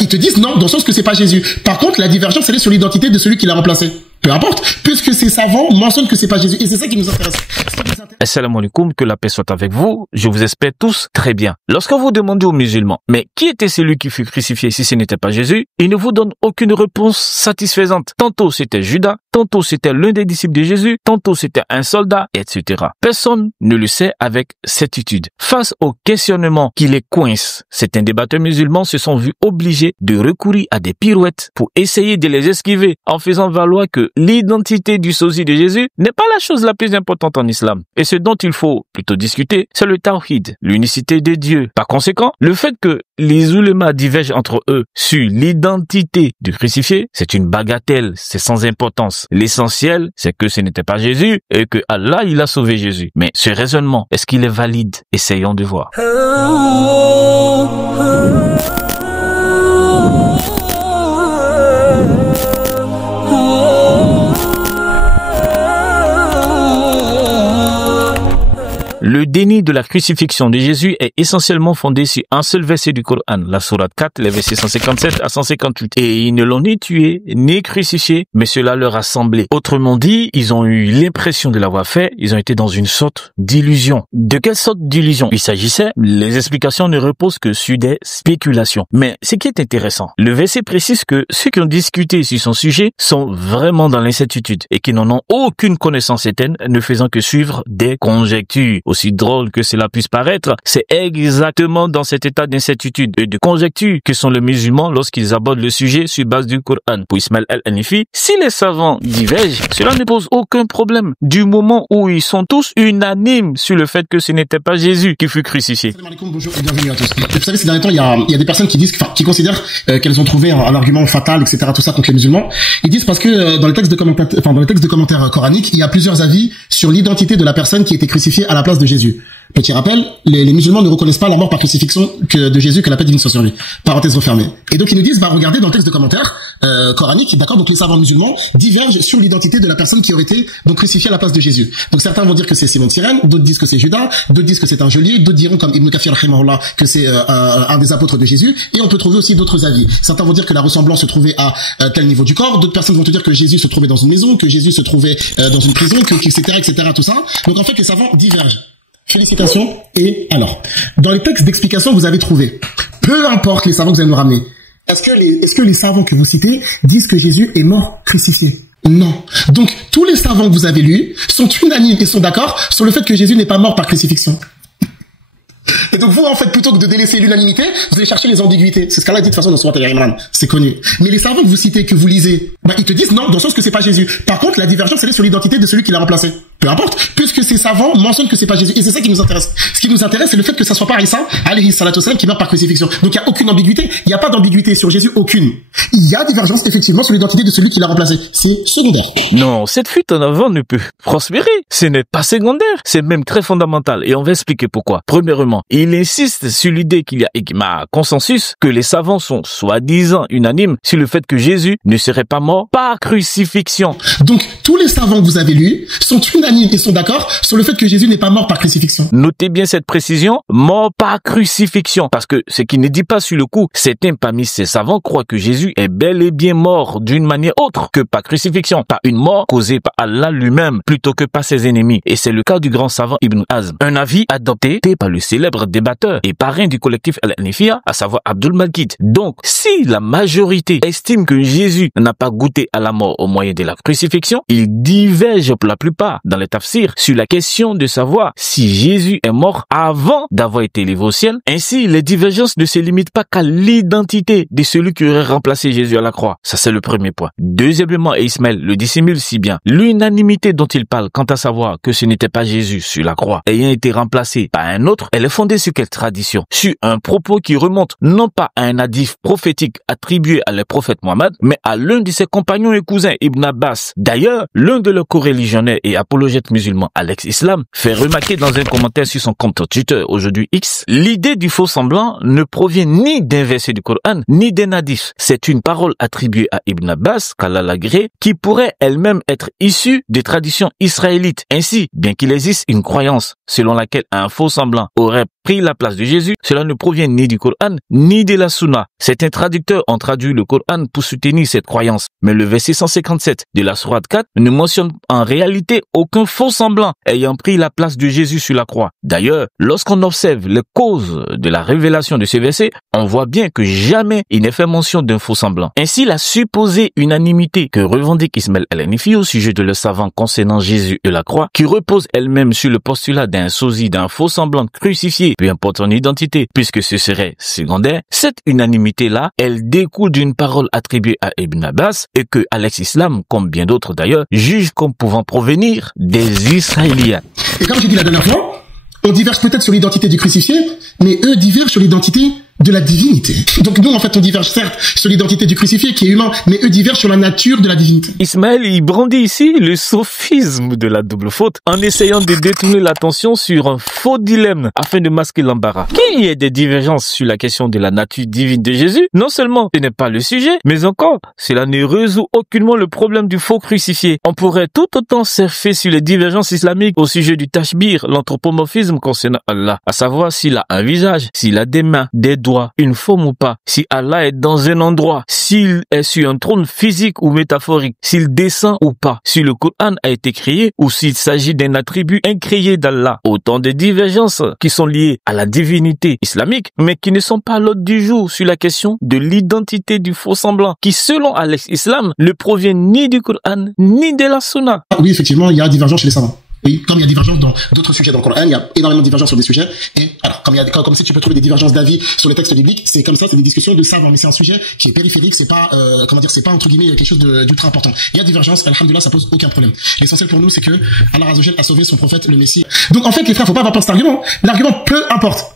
Ils te disent non, dans le sens que c'est pas Jésus. Par contre, la divergence, elle est sur l'identité de celui qui l'a remplacé. Peu importe, puisque ces savants mentionnent que c'est pas Jésus. Et c'est ça qui nous intéresse. Assalamu alaikum, que la paix soit avec vous. Je vous espère tous très bien. Lorsque vous demandez aux musulmans, mais qui était celui qui fut crucifié si ce n'était pas Jésus, ils ne vous donnent aucune réponse satisfaisante. Tantôt c'était Judas, tantôt c'était l'un des disciples de Jésus, tantôt c'était un soldat, etc. Personne ne le sait avec certitude. Face au questionnement qui les coince, certains débatteurs musulmans se sont vus obligés de recourir à des pirouettes pour essayer de les esquiver en faisant valoir que l'identité du sosie de Jésus n'est pas la chose la plus importante en islam. Et ce dont il faut plutôt discuter, c'est le tawhid, l'unicité de Dieu. Par conséquent, le fait que les ulémas divergent entre eux sur l'identité du crucifié, c'est une bagatelle, c'est sans importance. L'essentiel, c'est que ce n'était pas Jésus et que Allah, il a sauvé Jésus. Mais ce raisonnement, est-ce qu'il est valide? Essayons de voir. Le déni de la crucifixion de Jésus est essentiellement fondé sur un seul verset du Coran, la sourate 4, les versets 157 à 158. Et ils ne l'ont ni tué, ni crucifié, mais cela leur a semblé. Autrement dit, ils ont eu l'impression de l'avoir fait, ils ont été dans une sorte d'illusion. De quelle sorte d'illusion il s'agissait? Les explications ne reposent que sur des spéculations. Mais ce qui est intéressant, le verset précise que ceux qui ont discuté sur son sujet sont vraiment dans l'incertitude et qui n'en ont aucune connaissance certaine, ne faisant que suivre des conjectures. Aussi drôle que cela puisse paraître, c'est exactement dans cet état d'incertitude et de conjecture que sont les musulmans lorsqu'ils abordent le sujet sur base du Coran. Pour Ismaël El-Hanifi, si les savants divergent, cela ne pose aucun problème du moment où ils sont tous unanimes sur le fait que ce n'était pas Jésus qui fut crucifié. Salam alaikum, bonjour et bienvenue à tous. Vous savez, ces derniers temps, il y a des personnes qui considèrent qu'elles ont trouvé un argument fatal, etc., tout ça contre les musulmans. Ils disent parce que dans les textes de commentaires coraniques, il y a plusieurs avis sur l'identité de la personne qui a été crucifiée à la place de Jésus. Petit rappel, les musulmans ne reconnaissent pas la mort par crucifixion de Jésus, que la paix divine soit sur lui. Parenthèse refermée. Et donc ils nous disent, regardez dans le texte de commentaires coraniques, d'accord, donc les savants musulmans divergent sur l'identité de la personne qui aurait été donc crucifiée à la place de Jésus. Donc certains vont dire que c'est Simon de Cyrène, d'autres disent que c'est Judas, d'autres disent que c'est un geôlier, d'autres diront comme Ibn Kathir rahimahullah que c'est un des apôtres de Jésus. Et on peut trouver aussi d'autres avis. Certains vont dire que la ressemblance se trouvait à tel niveau du corps, d'autres personnes vont te dire que Jésus se trouvait dans une maison, que Jésus se trouvait dans une prison, etc., tout ça. Donc en fait les savants divergent. Félicitations. Et alors, dans les textes d'explication que vous avez trouvés, peu importe les savants que vous allez nous ramener, est-ce que les savants que vous citez disent que Jésus est mort crucifié? Non. Donc, tous les savants que vous avez lus sont unanimes et sont d'accord sur le fait que Jésus n'est pas mort par crucifixion. Et donc vous, en fait, plutôt que de délaisser l'unanimité, vous allez chercher les ambiguïtés. C'est ce qu'Allah dit de toute façon dans Sourate Al-Imran. C'est connu. Mais les savants que vous citez, que vous lisez, ils te disent non, dans le sens que c'est pas Jésus. Par contre, la divergence, elle est sur l'identité de celui qui l'a remplacé. Peu importe, puisque ces savants mentionnent que c'est pas Jésus. Et c'est ça qui nous intéresse. Ce qui nous intéresse, c'est le fait que ça soit pas Isa, alayhi salatu wassalam, qui meurt par crucifixion. Donc il y a aucune ambiguïté. Il n'y a pas d'ambiguïté sur Jésus, aucune. Il y a divergence, effectivement, sur l'identité de celui qui l'a remplacé. C'est secondaire. Non, cette fuite en avant ne peut prospérer. Ce n'est pas secondaire. C'est même très fondamental. Et on va expliquer pourquoi. Premièrement, il insiste sur l'idée qu'il y a consensus que les savants sont soi-disant unanimes sur le fait que Jésus ne serait pas mort par crucifixion. Donc, tous les savants que vous avez lus sont unanimes et sont d'accord sur le fait que Jésus n'est pas mort par crucifixion. Notez bien cette précision, mort par crucifixion. Parce que ce qui ne dit pas sur le coup, certains parmi ces savants croient que Jésus est bel et bien mort d'une manière autre que par crucifixion, par une mort causée par Allah lui-même plutôt que par ses ennemis. Et c'est le cas du grand savant Ibn Hazm. Un avis adopté par le célèbre débatteur et parrain du collectif Al-Hanifiyya, à savoir Abdul Malkid. Donc, si la majorité estime que Jésus n'a pas goûté à la mort au moyen de la crucifixion, ils divergent pour la plupart dans les tafsirs sur la question de savoir si Jésus est mort avant d'avoir été élevé au ciel. Ainsi, les divergences ne se limitent pas qu'à l'identité de celui qui aurait remplacé Jésus à la croix. Ça, c'est le premier point. Deuxièmement, et Ismaël le dissimule si bien, l'unanimité dont il parle quant à savoir que ce n'était pas Jésus sur la croix ayant été remplacé par un autre, elle est fondée sur quelle tradition? Sur un propos qui remonte non pas à un hadith prophétique attribué à le prophète Mohammed, mais à l'un de ses compagnons et cousins, Ibn Abbas. D'ailleurs, l'un de leurs coreligionnaires et apologistes l'apologète musulman Alex Islam fait remarquer dans un commentaire sur son compte Twitter, aujourd'hui X, l'idée du faux semblant ne provient ni d'un verset du Coran, ni d'un hadith. C'est une parole attribuée à Ibn Abbas, qu'Allah l'agrée, qui pourrait elle-même être issue des traditions israélites. Ainsi, bien qu'il existe une croyance selon laquelle un faux semblant aurait pris la place de Jésus, cela ne provient ni du Coran, ni de la Sunna. Certains traducteurs ont traduit le Coran pour soutenir cette croyance, mais le verset 157 de la sourate 4 ne mentionne en réalité aucun faux semblant ayant pris la place de Jésus sur la croix. D'ailleurs, lorsqu'on observe les causes de la révélation de ce verset, on voit bien que jamais il n'est fait mention d'un faux semblant. Ainsi, la supposée unanimité que revendique Ismaël El-Hanifi au sujet de le savant concernant Jésus et la croix, qui repose elle-même sur le postulat d'un sosie, d'un faux semblant crucifié, peu importe son identité, puisque ce serait secondaire, cette unanimité-là, elle découle d'une parole attribuée à Ibn Abbas et que Alex Islam, comme bien d'autres d'ailleurs, juge comme pouvant provenir des Israéliens. Et comme j'ai dit la dernière fois, on diverge peut-être sur l'identité du crucifié, mais eux divergent sur l'identité de la divinité. Donc nous, en fait, on diverge certes sur l'identité du crucifié qui est humain, mais eux divergent sur la nature de la divinité. Ismaël, il brandit ici le sophisme de la double faute en essayant de détourner l'attention sur un faux dilemme afin de masquer l'embarras. Qu'il y ait des divergences sur la question de la nature divine de Jésus, non seulement ce n'est pas le sujet, mais encore, cela ne résout aucunement le problème du faux crucifié. On pourrait tout autant surfer sur les divergences islamiques au sujet du tashbir, l'anthropomorphisme concernant Allah, à savoir s'il a un visage, s'il a des mains, des doigt, une forme ou pas, si Allah est dans un endroit, s'il est sur un trône physique ou métaphorique, s'il descend ou pas, si le Coran a été créé ou s'il s'agit d'un attribut incréé d'Allah. Autant de divergences qui sont liées à la divinité islamique, mais qui ne sont pas à l'ordre du jour sur la question de l'identité du faux semblant, qui selon Alex Islam ne provient ni du Coran ni de la Sunna. Oui, effectivement, il y a divergence chez les savants. Oui, comme il y a divergence dans d'autres sujets dans le Coran, il y a énormément de divergences sur des sujets. Et alors, comme si tu peux trouver des divergences d'avis sur les textes bibliques, c'est comme ça, c'est des discussions de savants, mais c'est un sujet qui est périphérique, c'est pas, c'est pas entre guillemets quelque chose d'ultra important. Il y a divergence, alhamdoulilah, ça pose aucun problème. L'essentiel pour nous, c'est que Allah Azza wa Jalla a sauvé son prophète, le Messie. Donc en fait, les frères, faut pas avoir peur de cet argument. L'argument, peu importe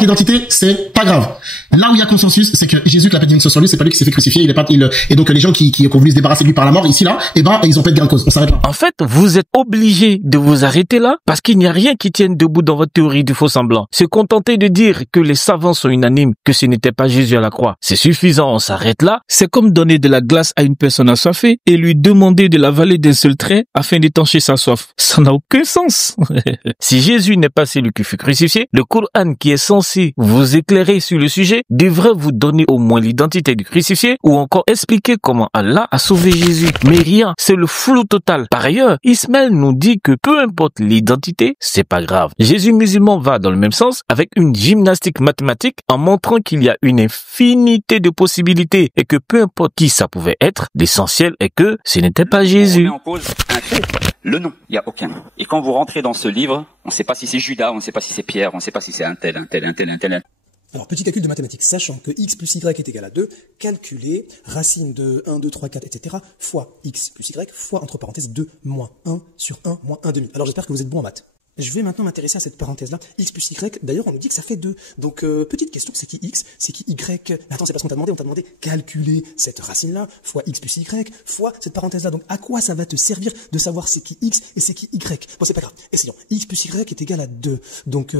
l'identité, c'est pas grave. Là où il y a consensus, c'est que Jésus, que la paix divine soit sur lui, c'est pas lui qui s'est fait crucifier, et donc les gens qui ont voulu se débarrasser de lui par la mort, ici, là, ils ont pas de gain de cause. On s'arrête là. En fait, vous êtes obligé de vous arrêter là, parce qu'il n'y a rien qui tienne debout dans votre théorie du faux semblant. Se contenter de dire que les savants sont unanimes, que ce n'était pas Jésus à la croix, c'est suffisant, on s'arrête là. C'est comme donner de la glace à une personne assoiffée et lui demander de l'avaler d'un seul trait afin d'étancher sa soif. Ça n'a aucun sens. Si Jésus n'est pas celui qui fut crucifié, le Coran qui est censé vous éclairer sur le sujet devrait vous donner au moins l'identité du crucifié ou encore expliquer comment Allah a sauvé Jésus. Mais rien, c'est le flou total. Par ailleurs, Ismaël nous dit que peu importe l'identité, c'est pas grave. Jésus musulman va dans le même sens avec une gymnastique mathématique en montrant qu'il y a une infinité de possibilités et que peu importe qui ça pouvait être, l'essentiel est que ce n'était pas Jésus. On met en cause un fait, le nom, il n'y a aucun. Et quand vous rentrez dans ce livre, on ne sait pas si c'est Judas, on ne sait pas si c'est Pierre, on ne sait pas si c'est un tel. Alors, petit calcul de mathématiques, sachant que x plus y est égal à 2, calculer racine de 1, 2, 3, 4, etc., fois x plus y, fois, entre parenthèses, 2 moins 1 sur 1 moins 1 demi. Alors, j'espère que vous êtes bon en maths. Je vais maintenant m'intéresser à cette parenthèse-là, x plus y, d'ailleurs on nous dit que ça fait 2. Donc petite question, c'est qui x, c'est qui y? Mais attends, c'est parce qu'on t'a demandé calculer cette racine-là, fois x plus y, fois cette parenthèse-là. Donc à quoi ça va te servir de savoir c'est qui x et c'est qui y? Bon, c'est pas grave, essayons. X plus y est égal à 2. Donc,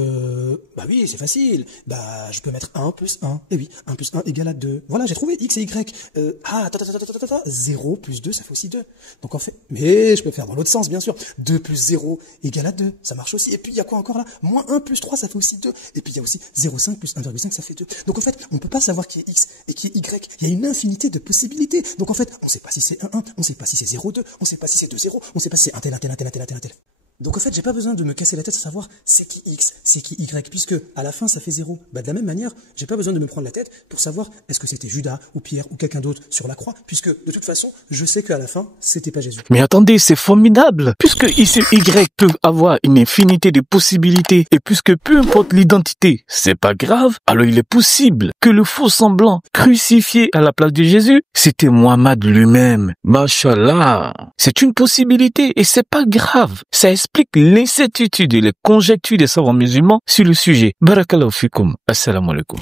bah oui, c'est facile. Bah, je peux mettre 1 plus 1. Eh oui, 1 plus 1 égale à 2. Voilà, j'ai trouvé x et y. 0 plus 2, ça fait aussi 2. Donc en fait, mais je peux faire dans l'autre sens, bien sûr. 2 plus 0 égale à 2. Ça marche aussi. Et puis, il y a quoi encore là? Moins 1 plus 3, ça fait aussi 2. Et puis, il y a aussi 0,5 plus 1,5, ça fait 2. Donc, en fait, on peut pas savoir qui est x et qui est y. Il y a une infinité de possibilités. Donc, en fait, on sait pas si c'est 1, 1, on sait pas si c'est 0,2, on sait pas si c'est 2,0, on sait pas si c'est un tel. Donc en fait, j'ai pas besoin de me casser la tête à savoir c'est qui x, c'est qui y, puisque à la fin ça fait 0. Bah de la même manière, j'ai pas besoin de me prendre la tête pour savoir est-ce que c'était Judas ou Pierre ou quelqu'un d'autre sur la croix, puisque de toute façon, je sais qu'à la fin, c'était pas Jésus. Mais attendez, c'est formidable, puisque x et y peuvent avoir une infinité de possibilités, et puisque peu importe l'identité, c'est pas grave, alors il est possible que le faux semblant crucifié à la place de Jésus, c'était Muhammad lui-même. Mashallah, c'est une possibilité et c'est pas grave. Ça explique l'incertitude et les conjectures des savants musulmans sur le sujet. Barakallahu fikum. Assalamu alaikum.